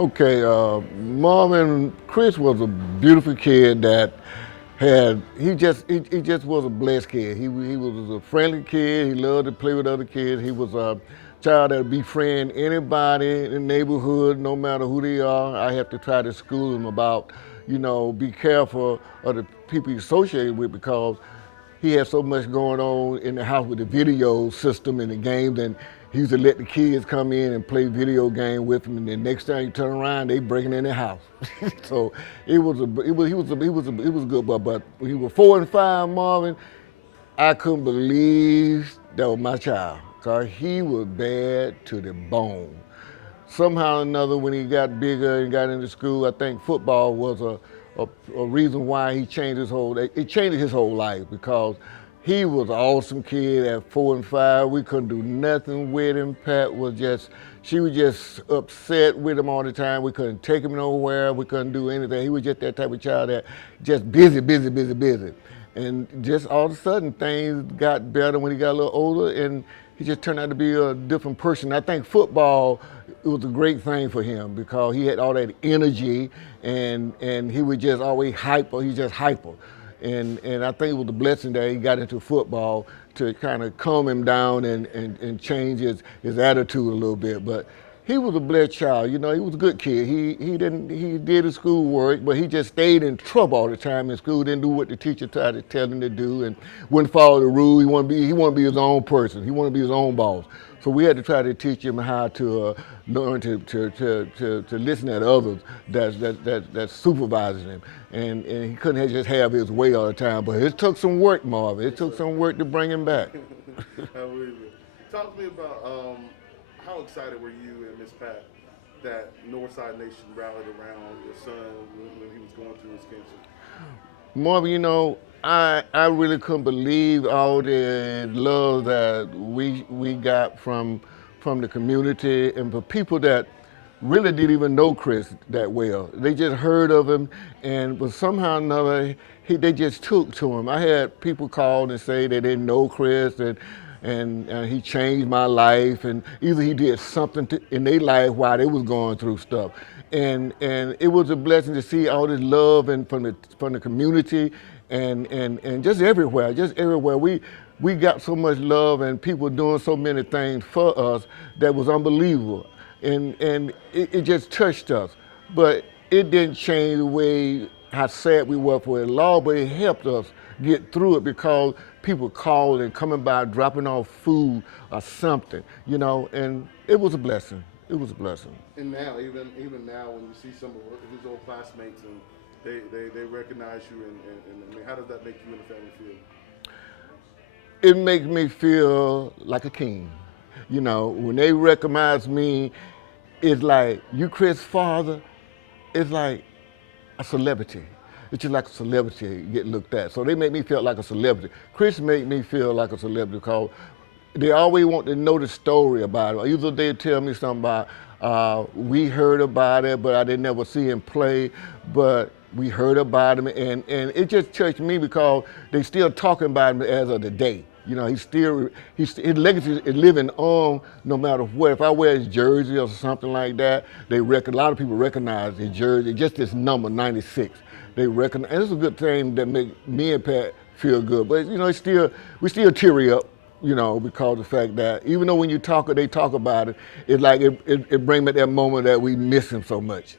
Okay, Marvin Chris was a beautiful kid that he just was a blessed kid. He was a friendly kid. He loved to play with other kids. He was a child that would befriend anybody in the neighborhood, no matter who they are. I have to try to school him about, be careful of the people he's associated with because he had so much going on in the house with the video system and the games, and he used to let the kids come in and play video game with him, and then next time you turn around, they breaking in the house. So it was good, but when he was 4 and 5, Marvin, I couldn't believe that was my child, cause he was bad to the bone. Somehow or another, when he got bigger and got into school, I think football was a reason why he changed his whole. It changed his whole life because he was an awesome kid at 4 and 5. We couldn't do nothing with him. She was just upset with him all the time. We couldn't take him nowhere. We couldn't do anything. He was just that type of child that just busy, busy, busy, busy. And just all of a sudden, things got better when he got a little older, and he just turned out to be a different person. I think football, it was a great thing for him because he had all that energy, and he was just always hyper. He's just hyper. And I think it was a blessing that he got into football to kind of calm him down and change his attitude a little bit. But he was a blessed child. He was a good kid. He did his schoolwork, but he just stayed in trouble all the time in school. Didn't do what the teacher tried to tell him to do, and wouldn't follow the rule. He wanted to be his own person. He wanted to be his own boss. So we had to try to teach him how to learn to listen to others that's supervising him, and he couldn't just have his way all the time. But it took some work, Marvin. It took some work to bring him back. I believe it. Talk to me about how excited were you and Miss Pat that Northside Nation rallied around your son when he was going through his cancer? Marvin, I really couldn't believe all the love that we got from the community and for people that really didn't even know Chris that well. They just heard of him, but somehow or another they just took to him. I had people call and say they didn't know Chris and he changed my life, and either he did something in their life while they was going through stuff. And it was a blessing to see all this love and from the community and just everywhere. We got so much love and people doing so many things for us that was unbelievable. And it just touched us. But it didn't change the way how sad we were for the law, but it helped us get through it because people called and coming by, dropping off food or something, and it was a blessing. It was a blessing. And now, even now, when you see some of his old classmates and they recognize you, and I mean, how does that make you and the family feel? It makes me feel like a king. When they recognize me, it's like, you Chris' father, it's like a celebrity. It's just like a celebrity get looked at. So they make me feel like a celebrity. Chris made me feel like a celebrity because they always want to know the story about it. Either they tell me something about, we heard about it, but I didn't never see him play, but we heard about him, and it just touched me because they still talking about him as of the day. His legacy is living on no matter what. If I wear his jersey or something like that, a lot of people recognize his jersey, just this number, 96. They recognize, and it's a good thing that make me and Pat feel good. But we still teary up, because of the fact that even though when they talk about it, it's like it brings back that moment that we miss him so much.